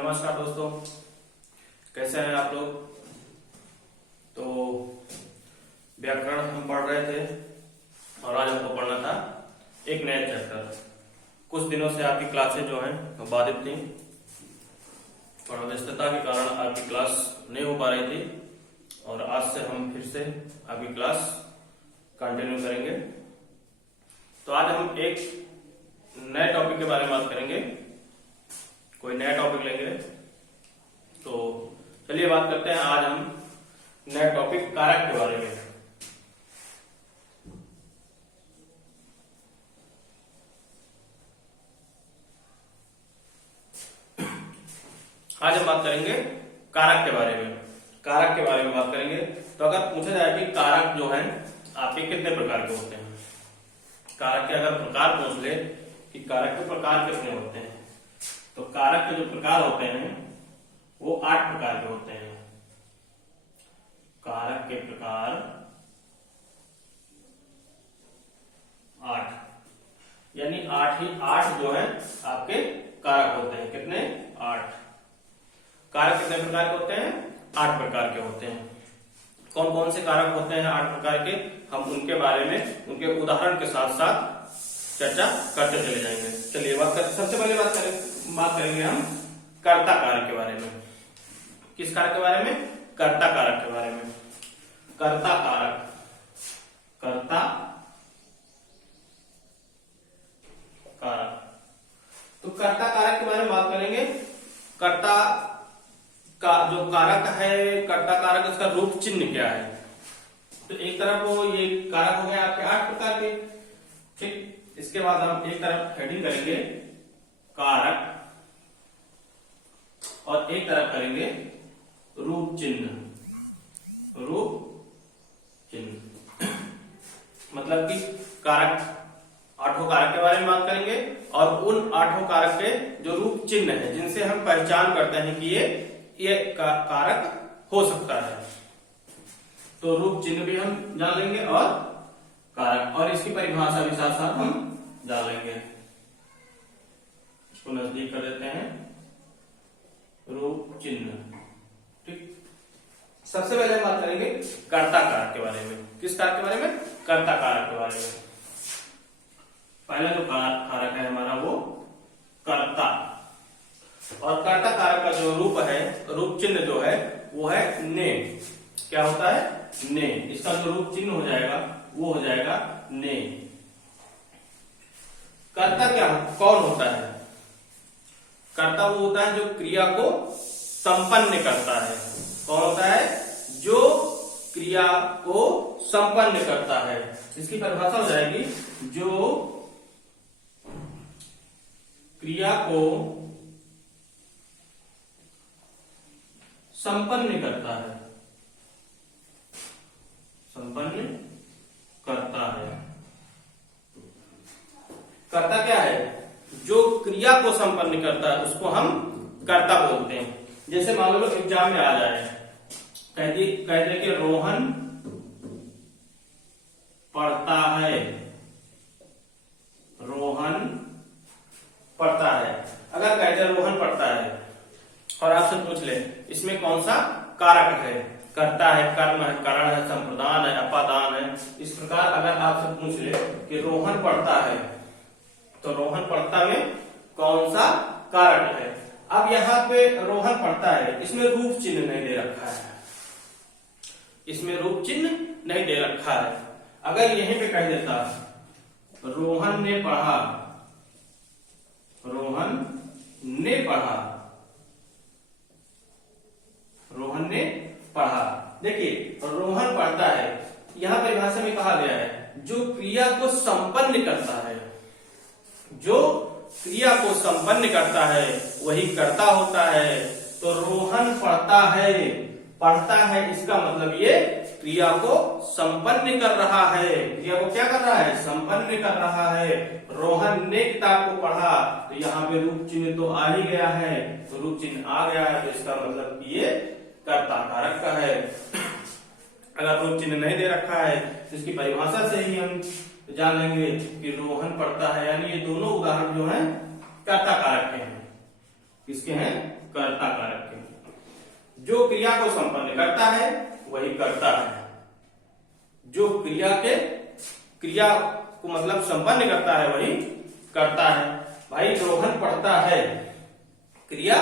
नमस्कार दोस्तों, कैसे हैं आप लोग। तो व्याकरण हम पढ़ रहे थे और आज हमको पढ़ना था एक नया चैप्टर। कुछ दिनों से आपकी क्लासें जो हैं वो बाधित थी, थोड़ा व्यस्तता के कारण आपकी क्लास नहीं हो पा रही थी और आज से हम फिर से आपकी क्लास कंटिन्यू करेंगे। तो आज हम एक नए टॉपिक के बारे में बात करेंगे, कोई नया टॉपिक लेंगे। तो चलिए बात करते हैं आज हम नया टॉपिक कारक के बारे में। आज हम बात करेंगे कारक के बारे में। कारक के बारे में बात करेंगे तो अगर पूछा जाए कि कारक जो है आपके कितने प्रकार के होते हैं, कारक के अगर प्रकार पूछ ले कि कारक के प्रकार कितने होते हैं, तो कारक के जो प्रकार होते हैं वो 8 प्रकार के होते हैं। कारक के प्रकार 8, यानी 8 जो है आपके कारक होते हैं। कितने? 8। कारक कितने प्रकार के होते हैं? 8 प्रकार के होते हैं। कौन कौन से कारक होते हैं 8 प्रकार के, हम उनके बारे में उनके उदाहरण के साथ साथ चर्चा करते चले जाएंगे। चलिए सबसे पहले बात करेंगे हम कर्ता कारक के बारे में। किस कारक के बारे में? कर्ता कारक के बारे में। कर्ता कारक, कर्ता कारक। तो कर्ता कारक के बारे में बात करेंगे। कर्ता का जो कारक है, कर्ता कारक, इसका रूप चिन्ह क्या है। तो एक तरफ वो ये कारक हो गया आपके 8 प्रकार के, ठीक। इसके बाद हम एक तरफ हेडिंग करेंगे कारक और एक तरफ करेंगे रूप चिन्ह। रूप चिन्ह मतलब कि कारक, 8 कारक के बारे में बात करेंगे और उन 8 कारक के जो रूप चिन्ह है जिनसे हम पहचान करते हैं कि ये कारक हो सकता है। तो रूप चिन्ह भी हम जान लेंगे और कारक, और इसकी परिभाषा भी साथ साथ हम जान लेंगे। इसको नजदीक कर देते हैं, रूप चिन्ह, ठीक। सबसे पहले हम बात करेंगे कर्ता कारक के बारे में। किस कारक के बारे में? कर्ता कारक के बारे में। पहला जो कारक है हमारा वो कर्ता, और कर्ता कारक का जो रूप है, रूप चिन्ह जो है वो है ने। क्या होता है? ने। इसका जो रूप चिन्ह हो जाएगा वो हो जाएगा ने। कर्ता कौन होता है? कर्ता वो होता है जो क्रिया को संपन्न करता है। कौन होता है? जो क्रिया को संपन्न करता है। इसकी परिभाषा हो जाएगी जो क्रिया को संपन्न करता है, संपन्न करता है। कर्ता क्या है? जो क्रिया को संपन्न करता है उसको हम कर्ता बोलते हैं। जैसे मान लो एग्जाम में आ जाए, कह दे कि रोहन पढ़ता है, रोहन पढ़ता है। अगर कह दे रोहन पढ़ता है और आपसे पूछ ले इसमें कौन सा कारक है, कर्ता है, कर्म है, करण है, संप्रदान है, अपादान है, इस प्रकार अगर आपसे पूछ ले कि रोहन पढ़ता है तो रोहन पढ़ता में कौन सा कारक है। अब यहाँ पे रोहन पढ़ता है, इसमें रूप चिन्ह नहीं दे रखा है, इसमें रूप चिन्ह नहीं दे रखा है। अगर यहीं पे कह देता रोहन ने पढ़ा, रोहन ने पढ़ा, रोहन ने पढ़ा। देखिए रोहन पढ़ता है, यहां परिभाषा में कहा गया है जो क्रिया को संपन्न करता है, जो क्रिया को संपन्न करता है वही कर्ता होता है। तो रोहन पढ़ता है, पढ़ता है इसका मतलब ये क्रिया को संपन्न कर रहा है। क्रिया को क्या कर रहा है? संपन्न कर रहा है। रोहन ने किताब को पढ़ा, तो यहाँ पे रूप चिन्ह तो आ ही गया है, तो रूप चिन्ह आ गया है तो इसका मतलब ये कर्ता कारक का है। अगर रूप चिन्ह नहीं दे रखा है तो इसकी परिभाषा से ही हम जान लेंगे कि रोहन पढ़ता है, यानी ये दोनों उदाहरण जो हैं कर्ता कारक के हैं। किसके हैं? कर्ता कारक के। जो क्रिया को संपन्न करता है वही कर्ता है। जो क्रिया को मतलब संपन्न करता है वही कर्ता है। भाई रोहन पढ़ता है, क्रिया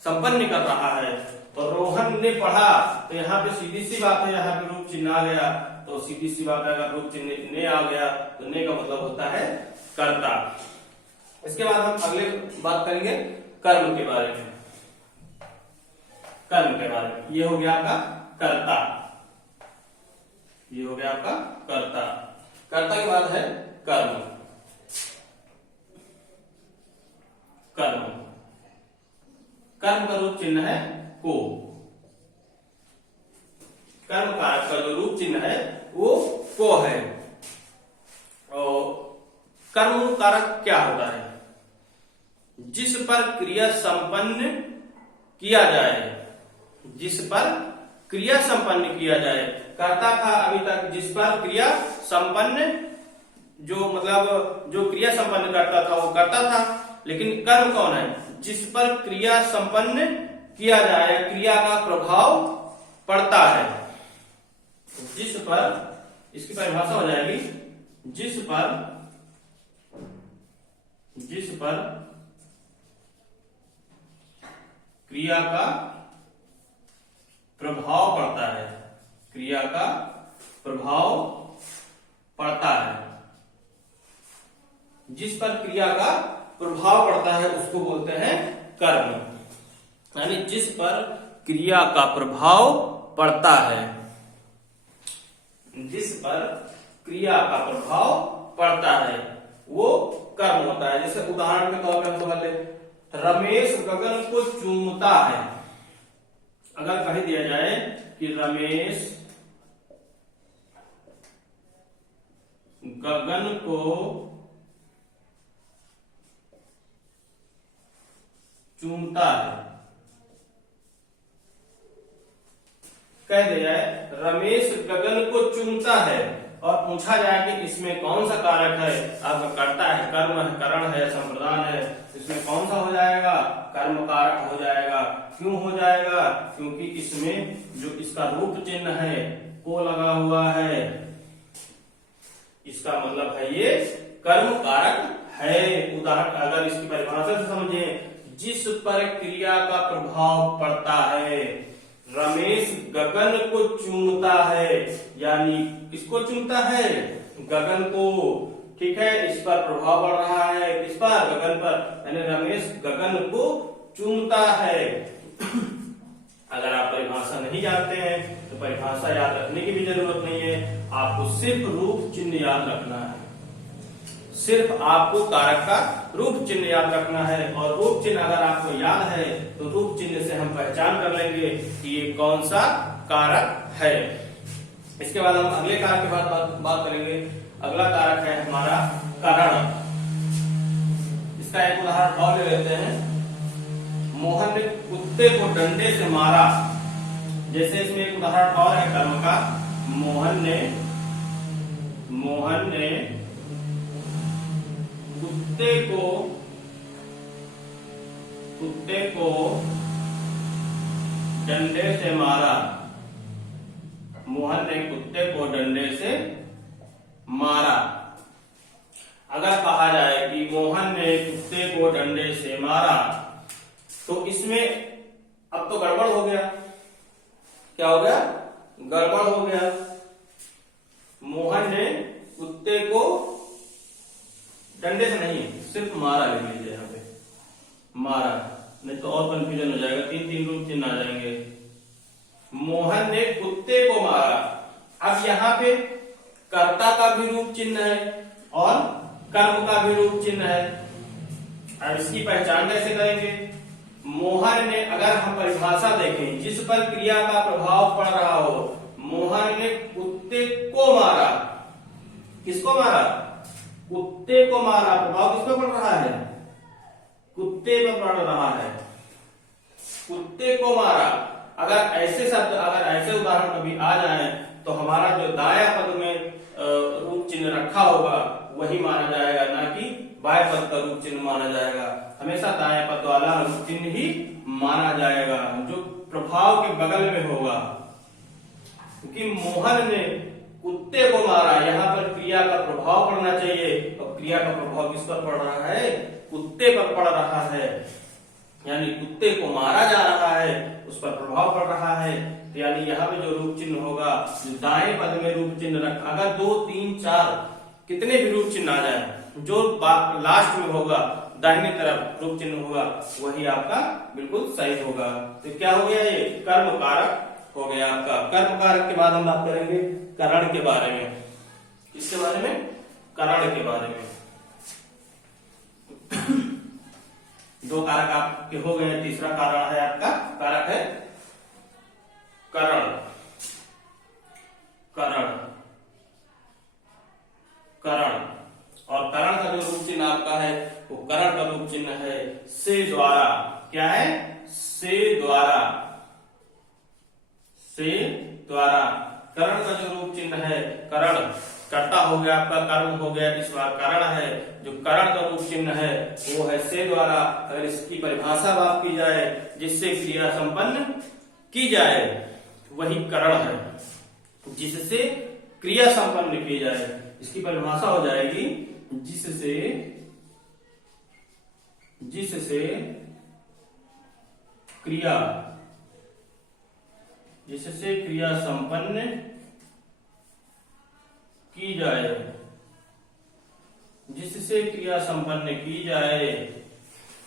संपन्न कर रहा है, और रोहन ने पढ़ा, तो यहाँ पे सीधी सी बात है, यहाँ पे रूप चिन्ह आ गया, तो सीधी सी बात है अगर रूप चिन्ह ने आ गया तो ने का मतलब होता है कर्ता। इसके बाद हम अगले बात करेंगे कर्म के बारे में। कर्म के बारे में, ये हो गया आपका कर्ता, ये हो गया आपका कर्ता। कर्ता के बाद है कर्म। कर्म, कर्म का रूप चिन्ह है को। कर्म कारक का जो रूप चिन्ह है वो को है। और कर्म कारक क्या होता है? जिस पर क्रिया संपन्न किया जाए, जिस पर क्रिया संपन्न किया जाए। कर्ता था अभी तक जिस पर क्रिया संपन्न, जो मतलब जो क्रिया संपन्न करता था वो कर्ता था, लेकिन कर्म कौन है? जिस पर क्रिया संपन्न किया जाए, क्रिया का प्रभाव पड़ता है। जिस पर, इसकी परिभाषा हो जाएगी, जिस पर क्रिया का प्रभाव पड़ता है, क्रिया का प्रभाव पड़ता है। जिस पर क्रिया का प्रभाव पड़ता है उसको बोलते हैं कर्म। यानी जिस पर क्रिया का प्रभाव पड़ता है, जिस पर क्रिया का प्रभाव पड़ता है वो कर्म होता है। जैसे उदाहरण के तौर पर हम समझ ले, रमेश गगन को चूमता है। अगर कह दिया जाए कि रमेश गगन को चूमता है, कह दिया जाए रमेश गगन को चूमता है, और पूछा जाए कि इसमें कौन सा कारक है? आपका कर्ता है, कर्म है, करण है, संप्रदान है, इसमें कौन सा हो जाएगा? कर्म कारक हो जाएगा। क्यों हो जाएगा? क्योंकि इसमें जो इसका रूप चिन्ह है को लगा हुआ है, इसका मतलब है ये कर्म कारक है। उदाहरण अगर इसकी परिभाषा से समझे, जिस पर क्रिया का प्रभाव पड़ता है, रमेश गगन को चूमता है, यानी किसको चूमता है? गगन को। ठीक है, इस पर प्रभाव पड़ रहा है, किस पर? गगन पर, यानी रमेश गगन को चूमता है। अगर आप परिभाषा नहीं जानते हैं तो परिभाषा याद रखने की भी जरूरत नहीं है, आपको सिर्फ रूप चिन्ह याद रखना है। सिर्फ आपको कारक का रूप चिन्ह याद रखना है, और रूप चिन्ह अगर आपको याद है तो रूप चिन्ह से हम पहचान कर लेंगे कि ये कौन सा कारक है। इसके बाद हम अगले कारक के बाद बात करेंगे। अगला कारक है हमारा करण। इसका एक उदाहरण और ले लेते हैं। मोहन ने कुत्ते को डंडे से मारा। जैसे इसमें एक उदाहरण और है कर्म का, मोहन ने कुत्ते को डंडे से मारा। मोहन ने कुत्ते को डंडे से मारा। अगर कहा जाए कि मोहन ने कुत्ते को डंडे से मारा, तो इसमें अब तो गड़बड़ हो गया। क्या हो गया? गड़बड़ हो गया। मोहन ने कुत्ते को डंडे से नहीं, सिर्फ मारा ले लीजिए यहाँ पे, मारा, नहीं तो और कंफ्यूजन हो जाएगा, तीन तीन रूप चिन्ह आ जाएंगे। मोहन ने कुत्ते को मारा। अब यहाँ पे कर्ता का भी रूप चिन्ह है और कर्म का भी रूप चिन्ह है। अब इसकी पहचान कैसे करेंगे? मोहन ने, अगर हम परिभाषा देखें, जिस पर क्रिया का प्रभाव पड़ रहा हो, मोहन ने कुत्ते को मारा। किसको मारा? कुत्ते को मारा। प्रभाव किस पर पड़ रहा है? कुत्ते पर पड़ रहा है। कुत्ते को मारा। अगर ऐसे शब्द, अगर ऐसे उदाहरण कभी आ जाए तो हमारा जो दाया पद में रूप चिन्ह रखा होगा वही माना जाएगा, ना कि बाएं पद का रूप चिन्ह माना जाएगा। हमेशा दाएं पद वाला रूप चिन्ह ही माना जाएगा जो प्रभाव के बगल में होगा। क्योंकि मोहन ने कुत्ते को मारा, यहाँ पर क्रिया का प्रभाव पड़ना चाहिए और क्रिया का प्रभाव किस पर पड़ रहा है? कुत्ते पर पड़ रहा है, यानी कुत्ते को मारा जा रहा है उस पर प्रभाव पड़ रहा है। तो यानी यहाँ पे जो रूप चिन्ह होगा, जो दाएं पद में रूप चिन्ह रख, अगर 2, 3, 4 कितने भी रूप चिन्ह आ जाए, जो लास्ट में होगा दाहिने तरफ रूप चिन्ह होगा वही आपका बिल्कुल सही होगा। तो क्या हो गया? ये कर्म कारक हो गया आपका। कर्म कारक के बाद हम बात करेंगे करण के बारे में। किसके बारे में? करण के बारे में। दो कारक आपके हो गए, तीसरा कारण है आपका कारक है करण। करण करण और करण का जो रूप चिन्ह आपका है वो करण का रूप चिन्ह है से द्वारा। क्या है? से द्वारा। से द्वारा। करण का जो रूप चिन्ह है, करण कर्ता हो गया आपका, कर्म हो गया, इस बार करण है। जो करण का रूप चिन्ह है वो है से द्वारा। अगर इसकी परिभाषा बात की जाए, जिससे क्रिया संपन्न की जाए वही करण है। जिससे क्रिया संपन्न की जाए, इसकी परिभाषा हो जाएगी जिससे क्रिया संपन्न की जाए। जिससे क्रिया संपन्न की जाए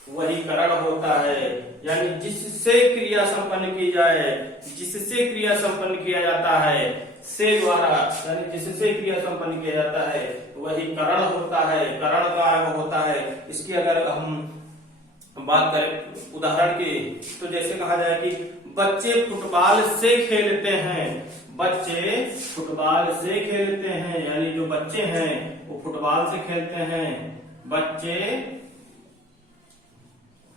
वही करण होता है। यानी जिससे क्रिया संपन्न की जाए, जिससे क्रिया संपन्न किया जाता है से द्वारा, यानी जिससे क्रिया संपन्न किया जाता है वही करण होता है, करण कारक होता है। इसकी अगर हम बात करें उदाहरण की, तो जैसे कहा जाए कि बच्चे फुटबॉल से खेलते हैं। बच्चे फुटबॉल से खेलते हैं, यानी जो बच्चे हैं वो फुटबॉल से खेलते हैं। बच्चे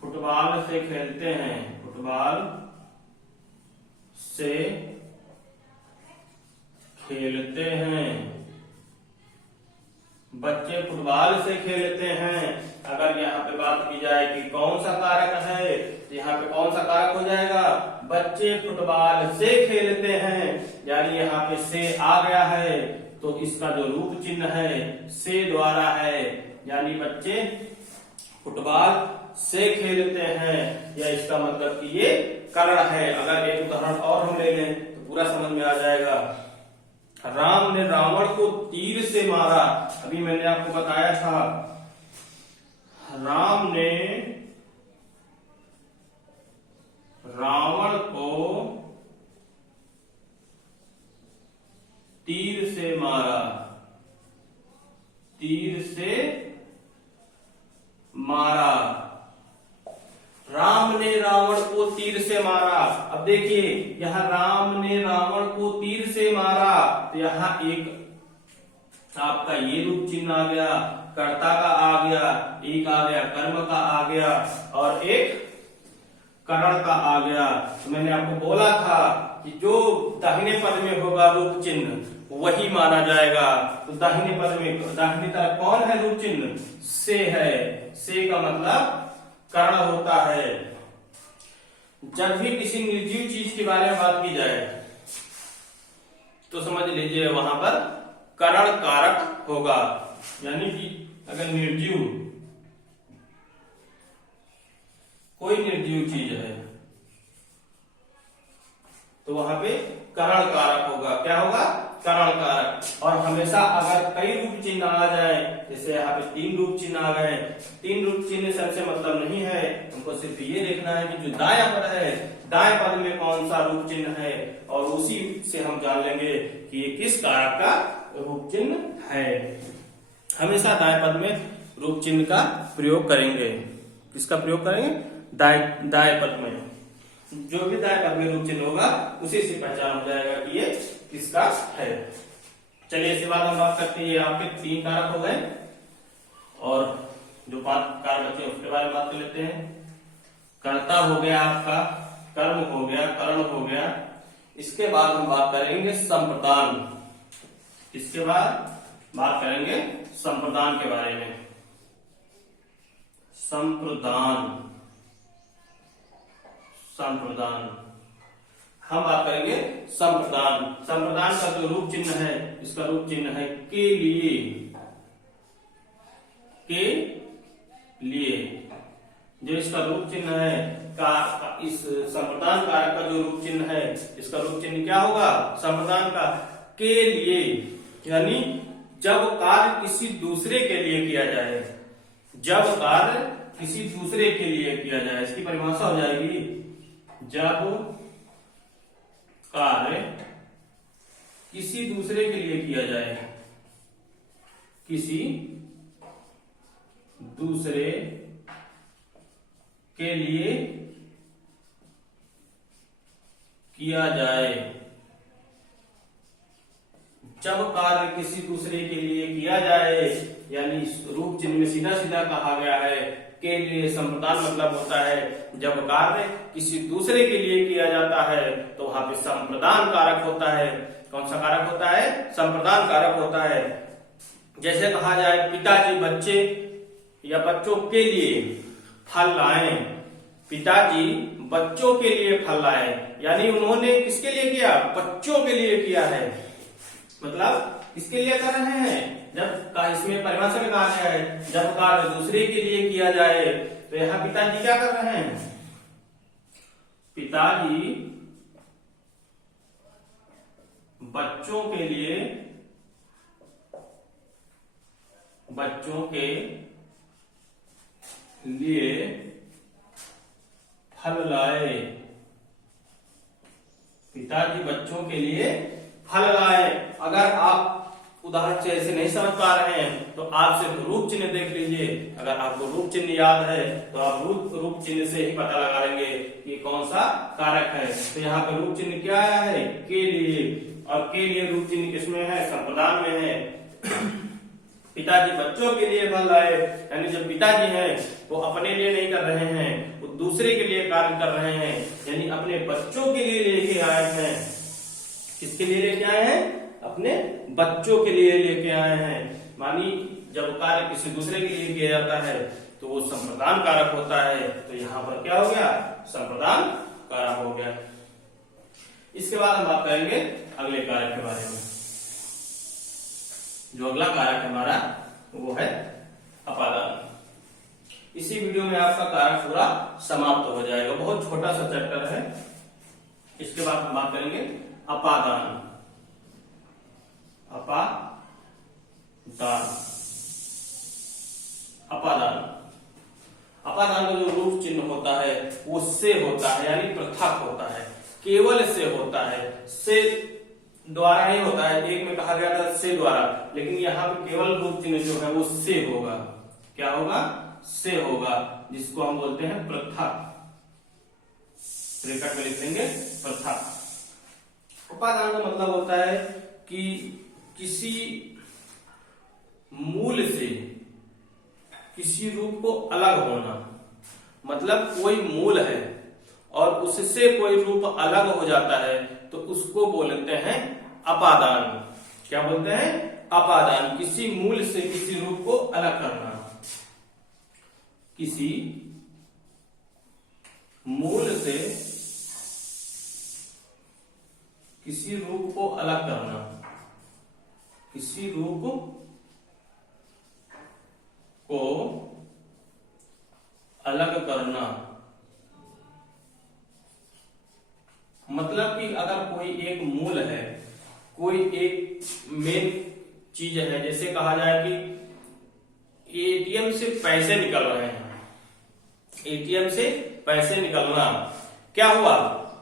फुटबॉल से खेलते हैं। फुटबॉल से खेलते हैं। बच्चे फुटबॉल से खेलते हैं। अगर यहाँ पे बात की जाए कि कौन सा कारक है, तो यहाँ पे कौन सा कारक हो जाएगा? बच्चे फुटबॉल से खेलते हैं, यानी यहाँ पे से आ गया है तो इसका जो रूप चिन्ह है से द्वारा है, यानी बच्चे फुटबॉल से खेलते हैं, या इसका मतलब कि ये करण है। अगर एक उदाहरण और हम ले लें तो पूरा समझ में आ जाएगा। राम ने रावण को तीर से मारा। अभी मैंने आपको बताया था, राम ने रावण को तीर से मारा। तीर से मारा। राम ने रावण को तीर से मारा। अब देखिए यहाँ राम ने रावण को तीर से मारा, तो यहाँ एक आपका ये रूप चिन्ह आ गया, कर्ता का आ गया, एक आ गया कर्म का आ गया और एक करण का आ गया। तो मैंने आपको बोला था कि जो दाहिने पद में होगा रूप चिन्ह वही माना जाएगा। तो दाहिने पद में दाहिने तरफ कौन है रूप चिन्ह? से है। से का मतलब करण होता है। जब भी किसी निर्जीव चीज के बारे में बात की जाए तो समझ लीजिए वहां पर करण कारक होगा। यानी कि अगर निर्जीव कोई निर्जीव चीज है तो वहां पे करण कारक होगा। क्या होगा? करण कारक। और हमेशा अगर कई रूप चिन्ह आ जाए, जैसे यहाँ पे 3 रूप चिन्ह आ गए, 3 रूप चिन्ह से हमसे मतलब नहीं है, हमको सिर्फ ये देखना है कि जो दायां पद है, दाएं पद में कौन सा रूप चिन्ह है, और उसी से हम जान लेंगे कि ये किस कारक का रूप चिन्ह है। हमेशा दाएं पद में रूप चिन्ह का प्रयोग करेंगे। किसका प्रयोग करेंगे? दाएं पद में। जो भी दाएं पद में रूप चिन्ह होगा उसी से पहचान हो जाएगा कि ये किसका है। चलिए इसके बाद हम बात करते हैं, आपके 3 कारक हो गए और जो 5 कारक बचे उसके बारे में बात कर लेते हैं। कर्ता हो गया आपका, कर्म हो गया, करण हो गया। इसके बाद हम बात करेंगे संप्रदान। इसके बाद बात करेंगे संप्रदान के बारे में। संप्रदान। संप्रदान हम बात करेंगे संप्रदान। संप्रदान का जो रूप चिन्ह है, इसका रूप चिन्ह है के लिए। के लिए जो इसका रूप चिन्ह है इस संप्रदान कारक का जो रूप चिन्ह है, इसका रूप चिन्ह क्या होगा संप्रदान का? के लिए। यानी जब कार्य किसी दूसरे के लिए किया जाए, जब कार्य किसी दूसरे के लिए किया जाए, इसकी परिभाषा हो जाएगी जब कार्य किसी दूसरे के लिए किया जाए, किसी दूसरे के लिए किया जाए। जब कार्य किसी दूसरे के लिए किया जाए, यानी रूप चिन्ह में सीधा सीधा कहा गया है के लिए संप्रदान मतलब होता है जब कार्य किसी दूसरे के लिए किया जाता है तो वहां पे संप्रदान कारक होता है। कौन सा कारक होता है? संप्रदान कारक होता है। जैसे कहा जाए पिताजी बच्चे या बच्चों के लिए फल लाएं, पिताजी बच्चों के लिए फल लाए, यानी उन्होंने किसके लिए किया? बच्चों के लिए किया है। मतलब किसके लिए कर रहे हैं? जब इसमें परिभाषा में कहा गया है जब कार्य दूसरे के लिए किया जाए, तो यहाँ पिताजी क्या कर रहे हैं? पिताजी बच्चों के लिए फल लाए। पिताजी बच्चों के लिए फल लाए। अगर आप उदाहरण से ऐसे नहीं समझ पा रहे हैं तो आप सिर्फ रूप चिन्ह देख लीजिए। अगर आपको रूप चिन्ह याद है तो आप रूप चिन्ह से ही पता लगा लेंगे कि कौन सा कारक है। तो यहाँ पे रूप चिन्ह क्या आया है? के लिए। और के लिए रूप चिन्ह किसमें है? संप्रदान में है। पिताजी बच्चों के लिए फल लाए, यानी जो पिताजी हैं वो अपने लिए नहीं कर रहे हैं, वो दूसरे के लिए कार्य कर रहे हैं, यानी अपने बच्चों के लिए लेके आए हैं। किसके लिए लेके आए हैं? अपने बच्चों के लिए लेके आए हैं। मानी जब कार्य किसी दूसरे के लिए किया जाता है तो वो संप्रदान कारक होता है। तो यहाँ पर क्या हो गया? संप्रदान कारक हो गया। इसके बाद हम बात करेंगे अगले कारक के बारे में। जो अगला कारक हमारा वो है अपादान। इसी वीडियो में आपका कारक पूरा समाप्त हो जाएगा। बहुत छोटा सा चैप्टर है। इसके बाद हम बात करेंगे अपादान। अपादान अपादान का जो रूप चिन्ह होता है वो से होता है, यानी पृथक होता है, केवल से होता है। से द्वारा नहीं होता है। एक में कहा गया था से द्वारा, लेकिन यहाँ पे केवल रूप चिन्ह जो है वो से होगा। क्या होगा? से होगा, जिसको हम बोलते हैं पृथक। ब्रैकेट में लिख देंगे पृथक। उपादान का मतलब होता है कि किसी मूल से किसी रूप को अलग होना। मतलब कोई मूल है और उससे कोई रूप अलग हो जाता है तो उसको बोलते हैं अपादान। क्या बोलते हैं? अपादान। किसी मूल से किसी रूप को अलग करना। किसी मूल से किसी रूप को अलग करना। किसी रूप को अलग करना मतलब कि अगर कोई एक मूल है, कोई एक मेन चीज है, जैसे कहा जाए कि एटीएम से पैसे निकल रहे हैं। एटीएम से पैसे निकलना क्या हुआ?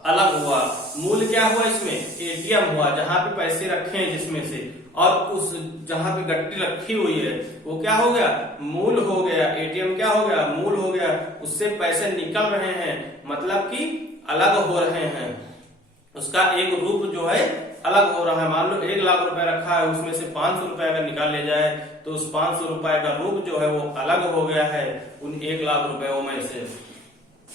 अलग हुआ। मूल क्या हुआ इसमें? एटीएम हुआ, जहां पे पैसे रखे हैं जिसमें से, और उस जहां पे गट्टी रखी हुई है वो क्या हो गया? मूल हो गया। एटीएम क्या हो गया? मूल हो गया। उससे पैसे निकल रहे हैं, मतलब कि अलग हो रहे हैं। उसका एक रूप जो है अलग हो रहा है। मान लो 1 लाख रुपए रखा है, उसमें से 500 रुपए अगर निकाल ले जाए तो उस 500 रुपए का रूप जो है वो अलग हो गया है उन 1 लाख रुपयों में से।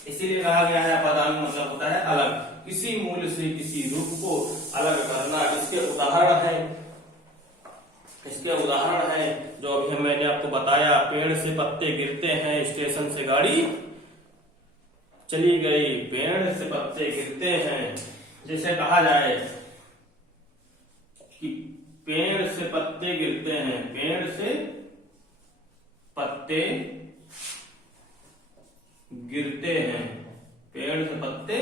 इसीलिए कहा गया है अपादान मतलब होता है अलग। किसी मूल से किसी रूप को अलग करना। इसके उदाहरण है इसके उदाहरण हैं जो अभी मैंने आपको बताया, पेड़ से पत्ते गिरते हैं, स्टेशन से गाड़ी चली गई। पेड़ से पत्ते गिरते हैं, जैसे कहा जाए कि पेड़ से पत्ते गिरते हैं, पेड़ से पत्ते गिरते हैं, पेड़ से पत्ते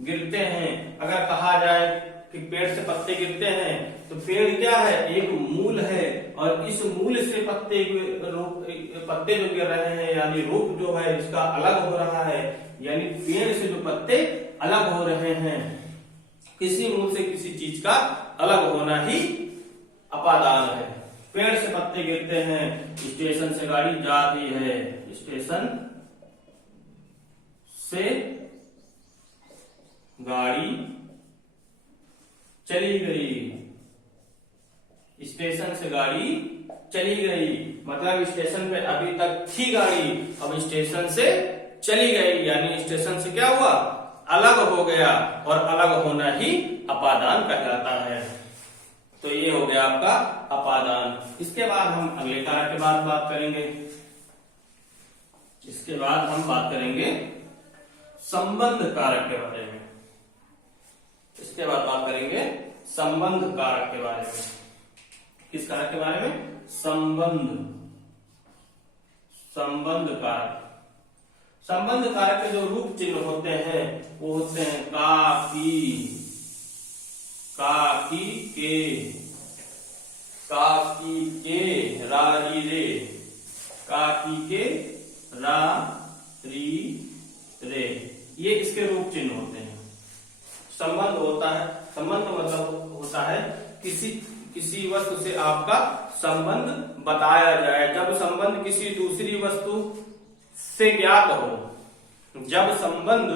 गिरते हैं। अगर कहा जाए कि पेड़ से पत्ते गिरते हैं तो पेड़ क्या है, एक मूल है, और इस मूल से पत्ते जो गिर रहे हैं यानी रूप जो है इसका अलग हो रहा है, यानी पेड़ से जो पत्ते अलग हो रहे हैं, किसी मूल से किसी चीज का अलग होना ही अपादान है। पेड़ से पत्ते गिरते हैं, स्टेशन से गाड़ी जाती है, स्टेशन से गाड़ी चली गई, स्टेशन से गाड़ी चली गई, मतलब स्टेशन पे अभी तक थी गाड़ी, अब स्टेशन से चली गई, यानी स्टेशन से क्या हुआ, अलग हो गया, और अलग होना ही अपादान कहलाता है। तो ये हो गया आपका अपादान। इसके बाद हम अगले कारक के बाद बात करेंगे। इसके बाद हम बात करेंगे संबंध कारक के बारे में। इसके बाद बात करेंगे संबंध कारक के बारे में। किस कारक के बारे में, संबंध कारक। संबंध कारक के जो रूप चिन्ह होते हैं वो होते हैं का, की, के, रा, री, रे, का, की, के, रा, री, रे, ये इसके रूप चिन्ह होते हैं। संबंध होता है, संबंध का मतलब होता है किसी वस्तु से आपका संबंध बताया जाए। जब संबंध किसी दूसरी वस्तु से ज्ञात हो, जब संबंध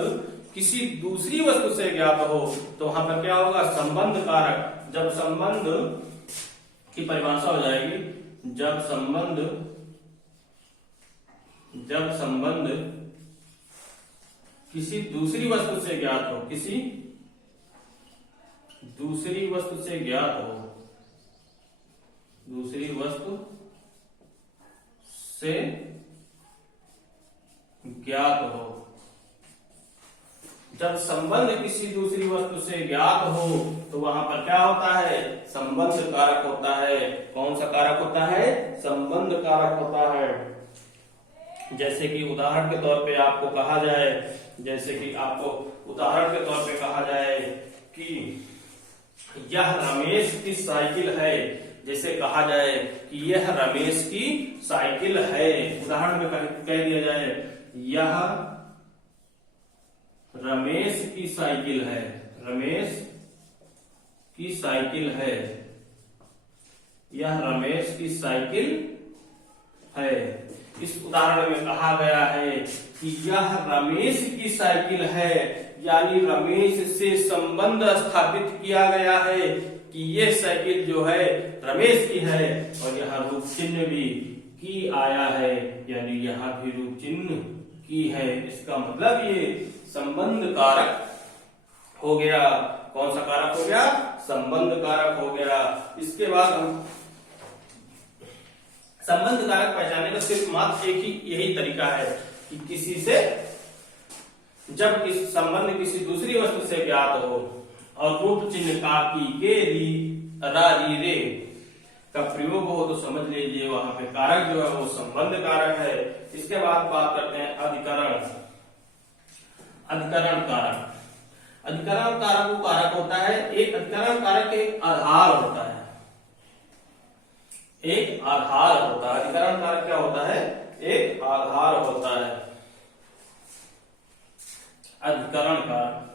किसी दूसरी वस्तु से ज्ञात हो तो वहां पर क्या होगा, संबंध कारक। जब संबंध की परिभाषा हो जाएगी, जब संबंध किसी दूसरी वस्तु से ज्ञात हो, किसी दूसरी वस्तु से ज्ञात हो, दूसरी वस्तु से ज्ञात हो, जब संबंध किसी दूसरी वस्तु से ज्ञात हो तो वहां पर क्या होता है, संबंध कारक होता है। कौन सा कारक होता है, संबंध कारक होता है। जैसे कि उदाहरण के तौर पे आपको कहा जाए, जैसे कि आपको उदाहरण के तौर पे कहा जाए कि यह रमेश की साइकिल है, जैसे कहा जाए कि यह रमेश की साइकिल है। उदाहरण में कह दिया जाए यह रमेश की साइकिल है, रमेश की साइकिल है, यह रमेश की साइकिल है। इस उदाहरण में कहा गया है कि यह रमेश की साइकिल है, यानी रमेश से संबंध स्थापित किया गया है कि ये साइकिल जो है रमेश की है, और यहाँ रूप चिन्ह भी की आया है, यानी यहाँ भी रूप चिन्ह की है। इसका मतलब ये संबंध कारक हो गया। कौन सा कारक हो गया, संबंध कारक हो गया। इसके बाद हम संबंध कारक पहचानने का सिर्फ मात्र एक ही यही तरीका है कि किसी से, जब संबंध किसी दूसरी वस्तु से ज्ञात हो और रूप चिन्ह का, की, के, री, रा, री, रे का प्रयोग हो तो समझ लीजिए वहां पे कारक जो है वो संबंध कारक है। इसके बाद बात करते हैं अधिकरण कारक। अधिकरण कारक वो कारक होता है, एक अधिकरण कारक एक आधार होता है, एक आधार होता है। अधिकरण कारक क्या होता है, एक आधार होता है। अधिकरण कारक,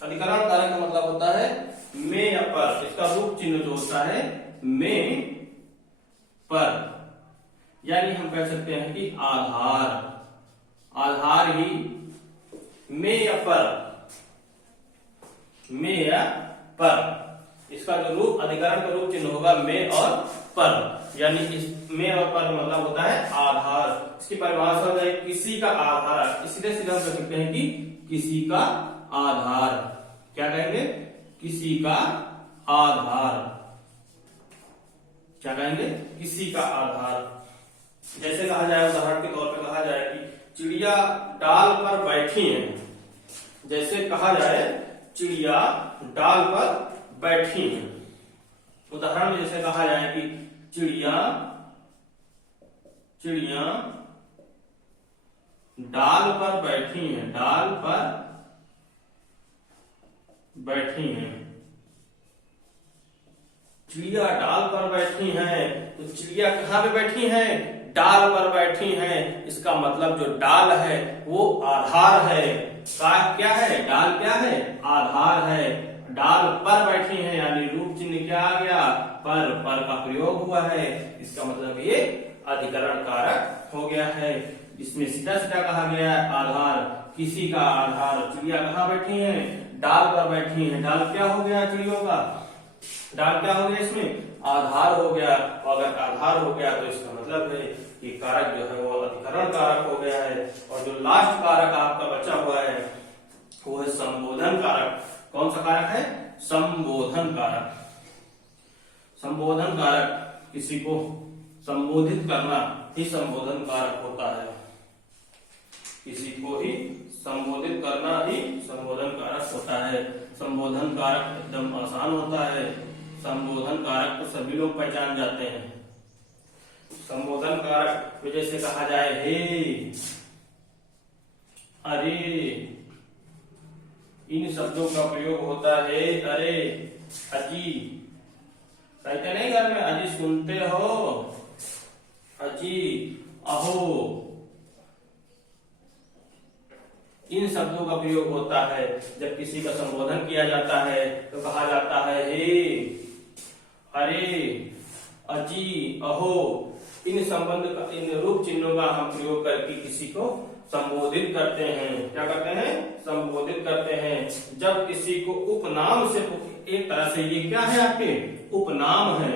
अधिकरण कारक का मतलब होता है में या पर। इसका रूप चिन्ह जो होता है में पर, यानी हम कह सकते हैं कि आधार ही में या पर। इसका जो रूप अधिकरण का रूप चिन्ह होगा में और पर, यानी इस में और पर मतलब होता है आधार। इसकी परिभाषा हो जाए किसी का आधार, इसलिए सीधा हम कह सकते हैं कि किसी का आधार। क्या कहेंगे? किसी का आधार। क्या कहेंगे? किसी का आधार। जैसे कहा जाए, उदाहरण के तौर पे कहा जाए कि चिड़िया डाल पर बैठी है। जैसे कहा जाए चिड़िया डाल पर बैठी है। उदाहरण में जैसे कहा जाए कि चिड़िया डाल पर बैठी है। डाल पर बैठी है। चिड़िया डाल पर बैठी है, तो चिड़िया कहाँ पे बैठी है? डाल पर बैठी है। इसका मतलब जो डाल है वो आधार है। क्या है? डाल क्या है? आधार है। डाल पर बैठी है यानी रूप चिन्ह क्या आ गया? पर का प्रयोग हुआ है। इसका मतलब ये अधिकरण कारक हो गया है। इसमें सीधा सीधा कहा गया है आधार, किसी का आधार। चिड़िया कहाँ बैठी है? डाल पर बैठी है। डाल क्या हो गया चिड़ियों का? डाल क्या हो गया? इसमें आधार हो गया। और अगर आधार हो गया तो इसका मतलब है कि कारक जो है वो अधिकरण कारक हो गया है। और जो लास्ट कारक आपका बचा हुआ है वो है संबोधन कारक। कौन सा कारक है? संबोधन कारक। संबोधन कारक, किसी को संबोधित करना ही संबोधन कारक होता है। किसी को ही संबोधित करना ही संबोधन कारक होता है। संबोधन कारक एकदम आसान होता है। संबोधन कारक तो सभी लोग पहचान जाते हैं। संबोधन कारक में जैसे कहा जाए हे, अरे, इन शब्दों का प्रयोग होता है। अरे, अजी, कहते नहीं घर में अजी सुनते हो? अजी, अहो, इन शब्दों का प्रयोग होता है जब किसी का संबोधन किया जाता है। तो कहा जाता है हे, अरे, अजी, अहो। इन संबंध का, इन रूप चिन्हों का हम प्रयोग करके किसी को संबोधित करते हैं। क्या करते हैं? संबोधित करते हैं। जब किसी को उपनाम से, एक तरह से ये क्या है? आपके उपनाम है।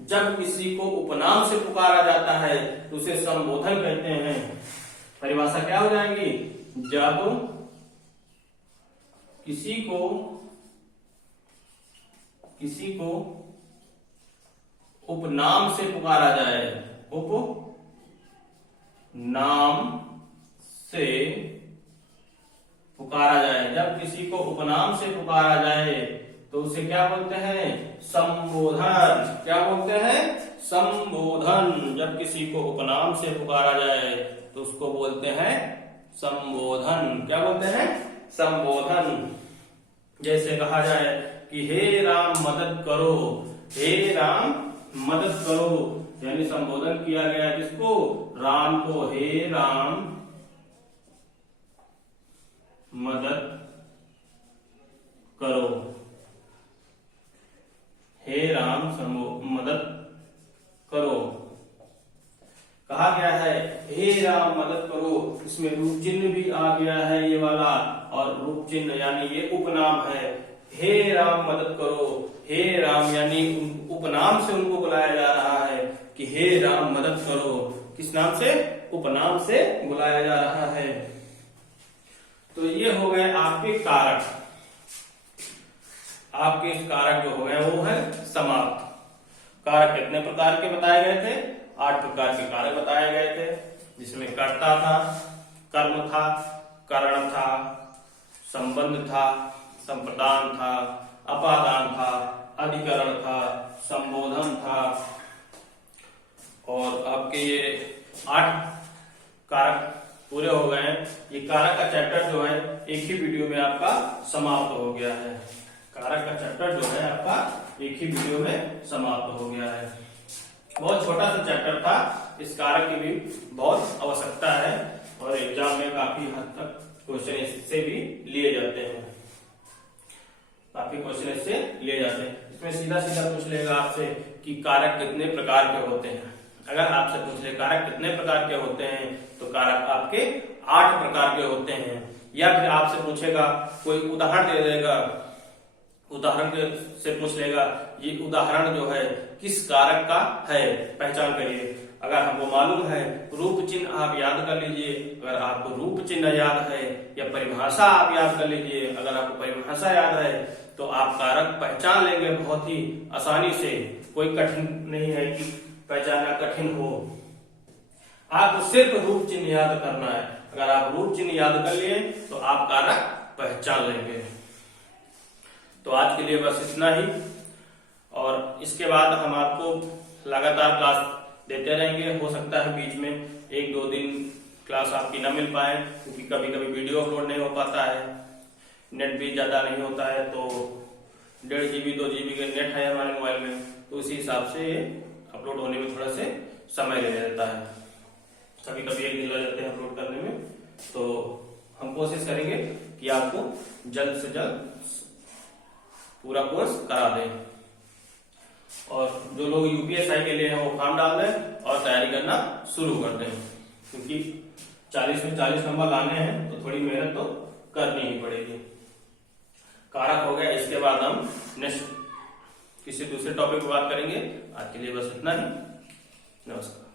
जब किसी को उपनाम से पुकारा जाता है तो उसे संबोधन कहते हैं। परिभाषा क्या हो जाएगी? जब किसी को उपनाम से पुकारा जाए, उपनाम से पुकारा जाए, जब किसी को उपनाम से पुकारा जाए तो उसे क्या बोलते हैं? संबोधन। क्या बोलते हैं? संबोधन। जब किसी को उपनाम से पुकारा जाए तो उसको बोलते हैं संबोधन। क्या बोलते हैं? संबोधन। जैसे कहा जाए कि हे राम मदद करो। हे राम मदद करो यानी संबोधन किया गया किसको? राम को। हे राम मदद करो। हे राम मदद करो। कहा गया है हे राम मदद करो। इसमें रूप चिन्ह भी आ गया है ये वाला, और रूप चिन्ह यानी ये उपनाम है। हे राम मदद करो। हे राम यानी उपनाम से उनको बुलाया जा रहा है कि हे राम मदद करो। किस नाम से? उपनाम से बुलाया जा रहा है। तो ये हो गए आपके कारक। आपके कारक जो हो गए वो है समाप्त। कारक कितने प्रकार के बताए गए थे? 8 प्रकार के कारक बताए गए थे, जिसमें कर्ता था, कर्म था, करण था, संबंध था, संप्रदान था, अपादान था, अधिकरण था, संबोधन था। और आपके ये 8 कारक पूरे हो गए हैं। ये कारक का चैप्टर जो है एक ही वीडियो में आपका समाप्त हो गया है। कारक का चैप्टर जो है आपका एक ही वीडियो में समाप्त हो गया है। बहुत छोटा सा चैप्टर था। इस कारक की भी बहुत आवश्यकता है और एग्जाम में काफी हद तक क्वेश्चन इससे भी लिए जाते हैं। काफी क्वेश्चन इससे लिए जाते हैं। इसमें सीधा सीधा पूछ लेगा आपसे कि कारक कितने प्रकार के होते हैं। अगर आपसे पूछ ले कारक कितने प्रकार के होते हैं तो कारक आपके 8 प्रकार के होते हैं। या फिर आपसे पूछेगा, कोई उदाहरण दे देगा, उदाहरण से पूछ लेगा ये उदाहरण जो है किस कारक का है, पहचान करिए। अगर हमको मालूम है रूप चिन्ह आप याद कर लीजिए, अगर आपको रूप चिन्ह याद है या परिभाषा आप याद कर लीजिए, अगर आपको परिभाषा याद है तो आप कारक पहचान लेंगे बहुत ही आसानी से। कोई कठिन नहीं है कि पहचानना कठिन हो, आपको सिर्फ रूप चिन्ह याद करना है। अगर आप रूप चिन्ह याद कर लिए तो आप कारक पहचान लेंगे। तो आज के लिए बस इतना ही, और इसके बाद हम आपको लगातार क्लास देते रहेंगे। हो सकता है बीच में 1-2 दिन क्लास आपकी न मिल पाए, क्योंकि कभी कभी वीडियो अपलोड नहीं हो पाता है, नेट भी ज्यादा नहीं होता है, तो 1.5 GB 2 GB का नेट है हमारे मोबाइल में, तो उसी हिसाब से अपलोड होने में थोड़ा से समय ले लेता है, कभी कभी 1 दिन लग जाते हैं अपलोड करने में। तो हम कोशिश करेंगे कि आपको जल्द से जल्द पूरा कोर्स करा दें, और जो लोग यूपीएसआई के लिए हैं वो फॉर्म डाल दें और तैयारी करना शुरू कर दें, क्योंकि 40 में 40 नंबर लाने हैं तो थोड़ी मेहनत तो करनी ही पड़ेगी। कारक हो गया, इसके बाद हम नेक्स्ट किसी दूसरे टॉपिक पर बात करेंगे। आज के लिए बस इतना ही, नमस्कार।